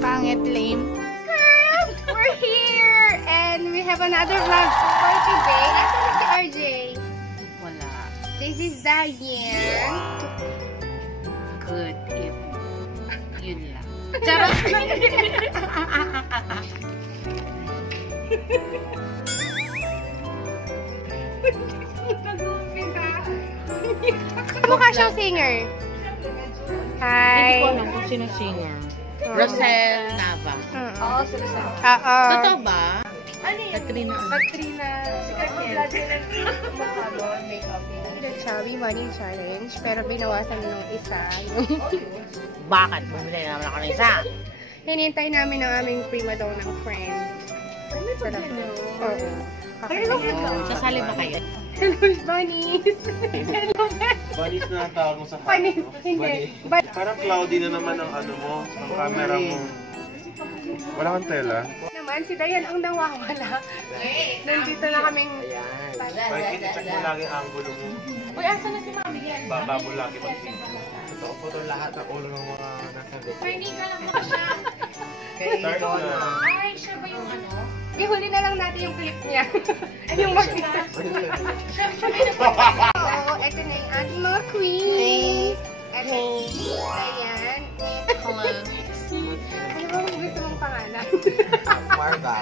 Pangit, lame. Girls, we're here! And we have another vlog for today. Asan si RJ? Wala. This is Diane. Good if yun lang. Charot! Mukha siyang singer. Hindi ko Hi. alam kung sino singer. Rosel Nava. Oo, oo. Totoo ba? Ano yun? Katrina. Katrina. Chubby Bunny Challenge. Pero binawasan nung isa. Bakit? Bumili naman ako ng isa. Hinintay namin ang aming prima daw ng friend. Sarap. Oo. Sasali ba kayo? Hello, bunnies! Hello, Banis na tawag mo sa bunnies! Hindi. Parang cloudy na naman ang ano mo, ang camera mo. Wala kang tela. Naman, si Dayan ang nawawala. Nandito na kaming... Bakit i-check mo lagi ang angulo mo? Uy, asa na si Mami yan? Baka mo lagi mag-video. Totoo po ito lahat ng ulo ng mga nasa video. Painika lang mo siya. Start na. Ay, siya ba yung ano? Ihuli na lang natin yung clip niya. Yung mag-isa. Oo, ito na yung ating mga queens. Ito, Dayan. Hello. Ano ba ang gusto mong pangalan? Marga.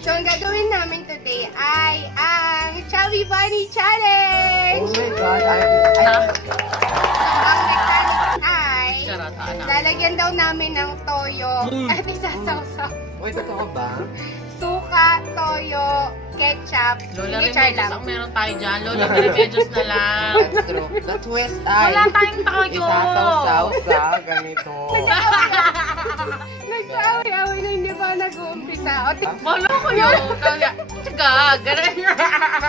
So, ang gagawin namin today ay ang Chubby Bunny Challenge! Oh my God, Ang mechanics ay Charot, anak. lalagyan daw namin ng toyo at isasawsaw. Uy, totoo ba? Suka, toyo, ketchup, Lola char Remedios lang. ang meron tayo dyan. Lola Remedios na lang. That's true. The twist ay... Wala tayong tayo. Isasaw-saw sa ganito. Nag-away-away na hindi pa nag-uumpisa. O, Wala ko yun. Tsaga, ganun.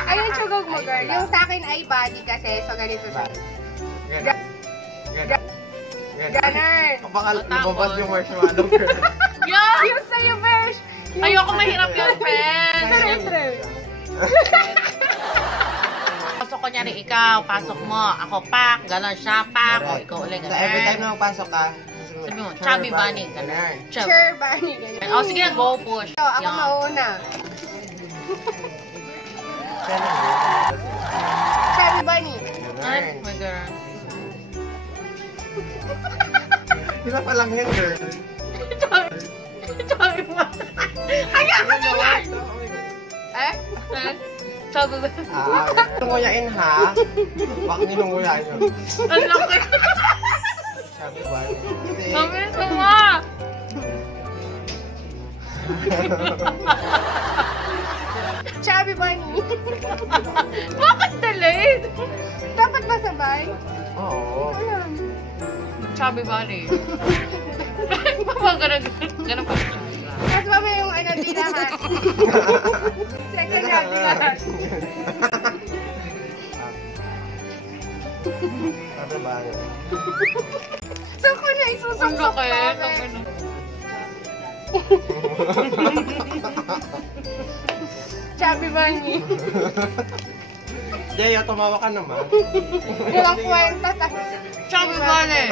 ayun, sugog mo, girl. Yung sa akin ay body kasi, so ganito siya. Ganon. Baka lumabas yung marshmallow, girl. Yeah! Yung sa'yo, Besh! Ayoko mahirap yun, friend. Pasok ko nyari ikaw, pasok mo. Ako pak, gano'n siya, pak. O, ikaw ulit, So, every time gano'n. na magpasok ka, Sabi mo, chubby bunny, gano'n. Chub. Sure, bunny, ganyan. O, sige na, go push. So, ako Yan. mauna. Chubby bunny. Ay, my girl. Di ba palang yan, girl? Chubby bunny. Ayoko na yan! Eh? Chubby bunny. Tunguyain ha? Bakit ninunguyain yun? Ang laki. Sabi ba? Kasi... Mami, tama. Chubby bunny. Bakit delayed? Dapat masabay. Oo. Alam. Chubby bunny. Papa, ganun pa. Tapos mamaya yung ano, dilahan. Second na, dilahan. Sabi ba? So, ko na isusok-sok Ang laki. namin. Chubby bunny. Deo, tumawa ka naman. Walang kwenta. Chubby bunny.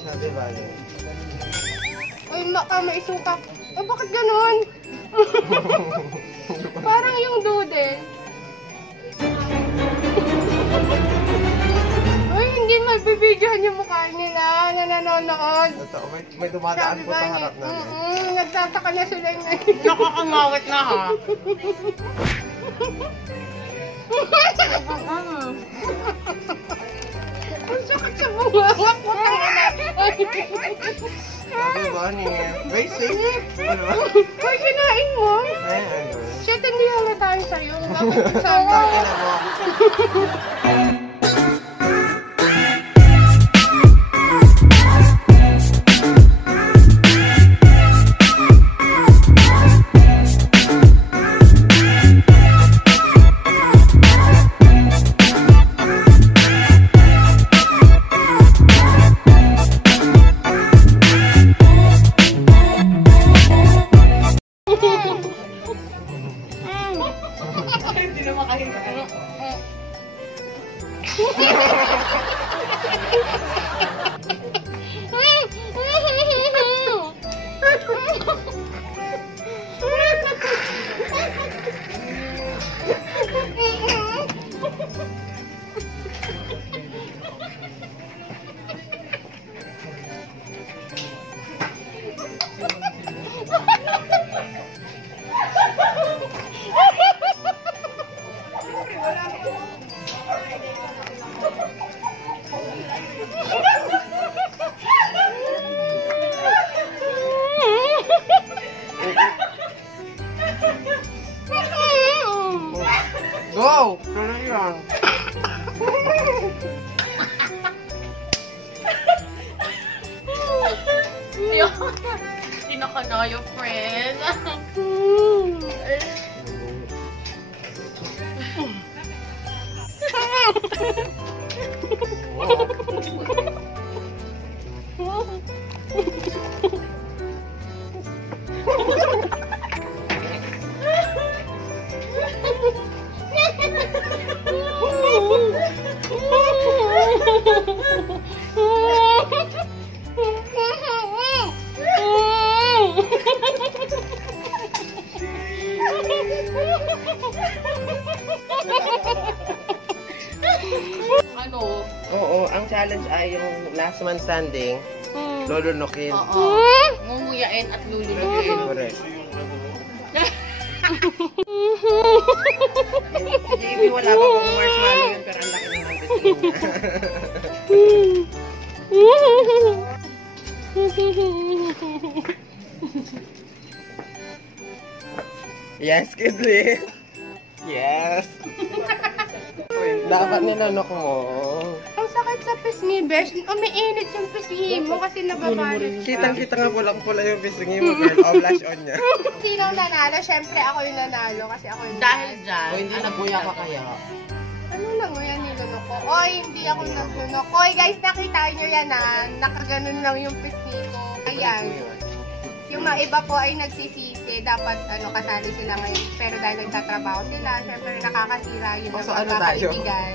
Sabi ba? Ay, naka, maisuka. Oh, bakit ganun? Parang yung doodle. Uy, hindi magbibidyohan yung mukha nila na nanonood. Totoo, may dumadaan po sa harap namin. Nagtataka na sila ngayon. Nakakangawit na ha. Ang sakit sa buwak. Sabi ba niya? Basic? Ano ba? Uy, kinain mo? Ay, ano? Shit, hindi halatahan sa'yo. Bakit sa Bakit na mo? kanaya. Sinakanaya, friend. Ano? Oo, ang challenge ay yung last man standing, lulunukin. Oo. Ngunguyain at lulunukin. Correct. Hindi, wala pa pong marshmallow yun, pero ang laki ng pisngi niya. Yes, Kidli. Yes. Dapat nilanok mo. Ang sakit sa pisngi, besh. Umiinit yung pisngi mo kasi nababalot. Kitang-kita nga pulang-pula yung pisngi mo, girl. O, blush on niya. Sinong nanalo? Siyempre ako yung nanalo kasi ako yung Dahil dyan. O, hindi nagbuya ka kaya. Ano lang yan nilunok ko? Oy, hindi ako naglunok. Oy, guys, nakita nyo yan nakaganon lang yung pisngi ko. Ayan. Yung mga iba po ay nagsisisi. Dapat kasali sila ngayon. Pero dahil nagtatrabaho sila, syempre nakakasira yun ng pagkakaibigan.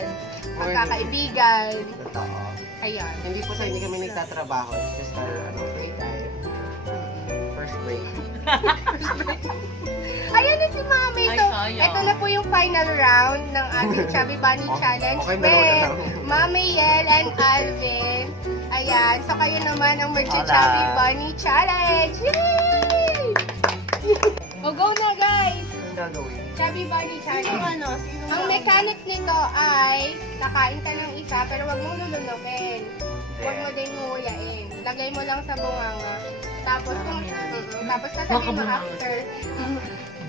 Pagkakaibigan. Totoo. Ayan. Hindi po sa hindi kami nagtatrabaho. It's just our free time. First break. Ayan na si Mami. Ay, So, sayang. ito na po yung final round ng ating Chubby Bunny Challenge okay, with Mami Yel and Alvin. Ayan. So, kayo naman ang mag-Chubby Bunny Challenge. Yay! O, go na, guys! Ang gagawin? Chubby Bunny Challenge. Ang mechanics nito ay kakain ka ng isa pero wag mong lulunukin. Wag mo din nguyain. Lagay mo lang sa bunganga. Tapos tapos sasabihin mo after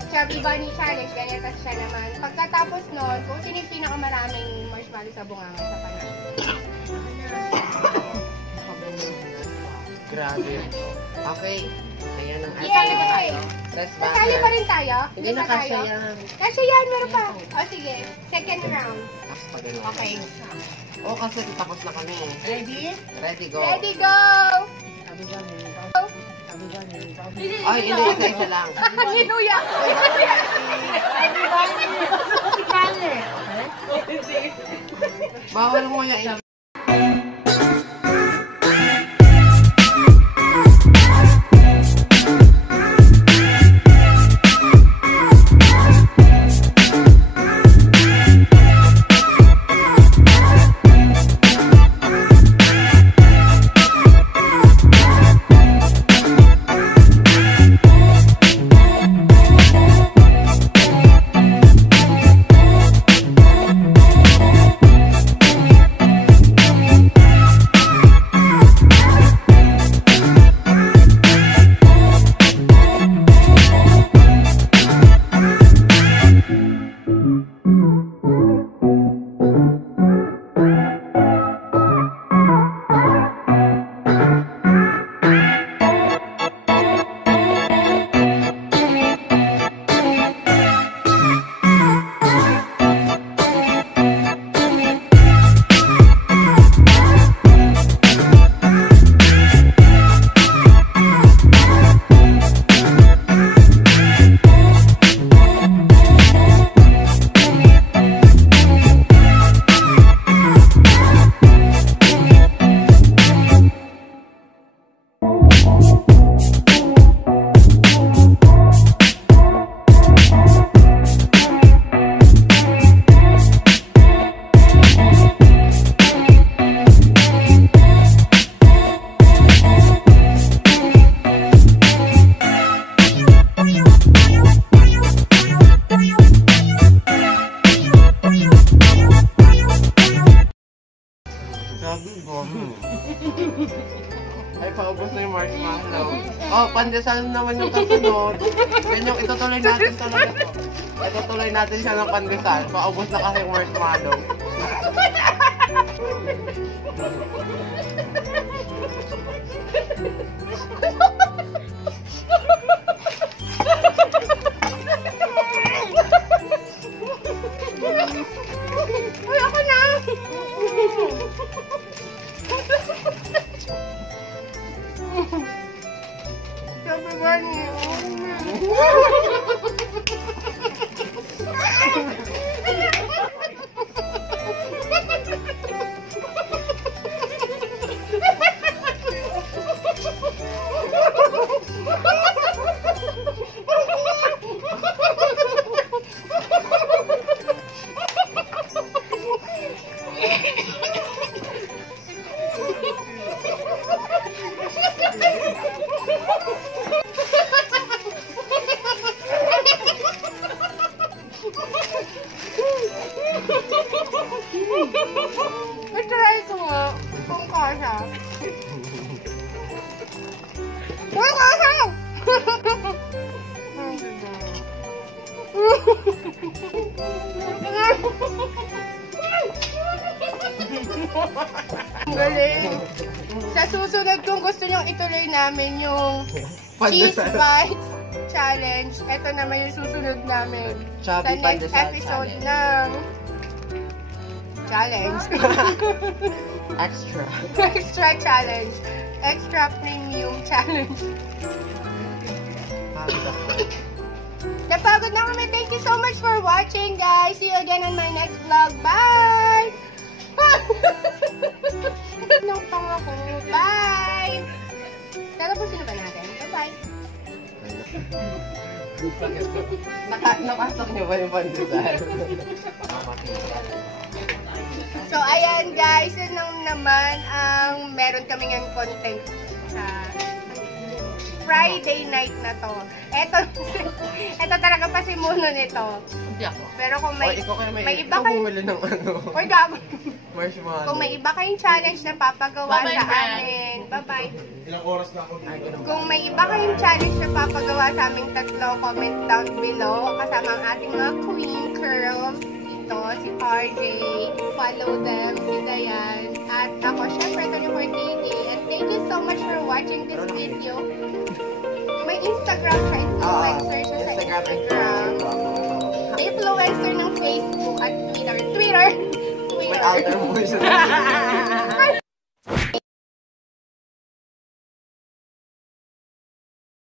Chubby Bunny Challenge, ganyan tas siya naman. Pagkatapos nun, kung sino yung pinakamaraming marshmallow sa bunganga sa panahon. Grabe. Okay. Ayan ang Yay! Let's Kasali pa rin tayo? Hindi na pa kasya tayo? yan. Kasya yan, meron pa. O sige, second round. Okay. Oo, kasi tapos na kami. Ready? Ready, go. Ready, go! Ay, hindi, isa lang. Hinuya! Bawal mo yan. Ay, paubos na yung marshmallow. Oh, pandesal naman yung kasunod. Yan yung itutuloy natin talaga to. Itutuloy natin siya ng pandesal. Paubos na kasi yung marshmallow. Bunny. I-try ko nga kung kasha. Uy, kasha! Ang galing. Sa susunod kung gusto nyong ituloy namin yung Cheese Bites Challenge, ito naman yung susunod namin. Sa Chubby next Pandesal episode Challenge. ng challenge. Extra. Extra challenge. Extra premium challenge. Napagod na kami. Thank you so much for watching, guys. See you again on my next vlog. Bye! Nang pang ako. Bye! Tatapusin na ba natin? Bye-bye. Napasok niyo ba yung pandesal? So, ayan guys, yun lang naman ang meron kami ng content sa Friday night na to. Eto talaga pa si Muno nito. Hindi ako. Pero kung may iba kayong... kayong... bumili ng ano? Uy, gago. Marshmallow. Kung may iba kayong challenge na papagawa Bye-bye, sa friend. amin. Bye-bye. Ilang oras na ako dito? Kung may iba kayong challenge na papagawa sa aming tatlo, comment down below. Kasama ang ating mga queen girls. Ito, si RJ. Follow them, si Dayan. At ako, syempre, ito ni Fortini. And thank you so much for watching this video. May Instagram siya. Influencer siya sa Instagram. Influencer ng Facebook at Twitter. May alter mo siya.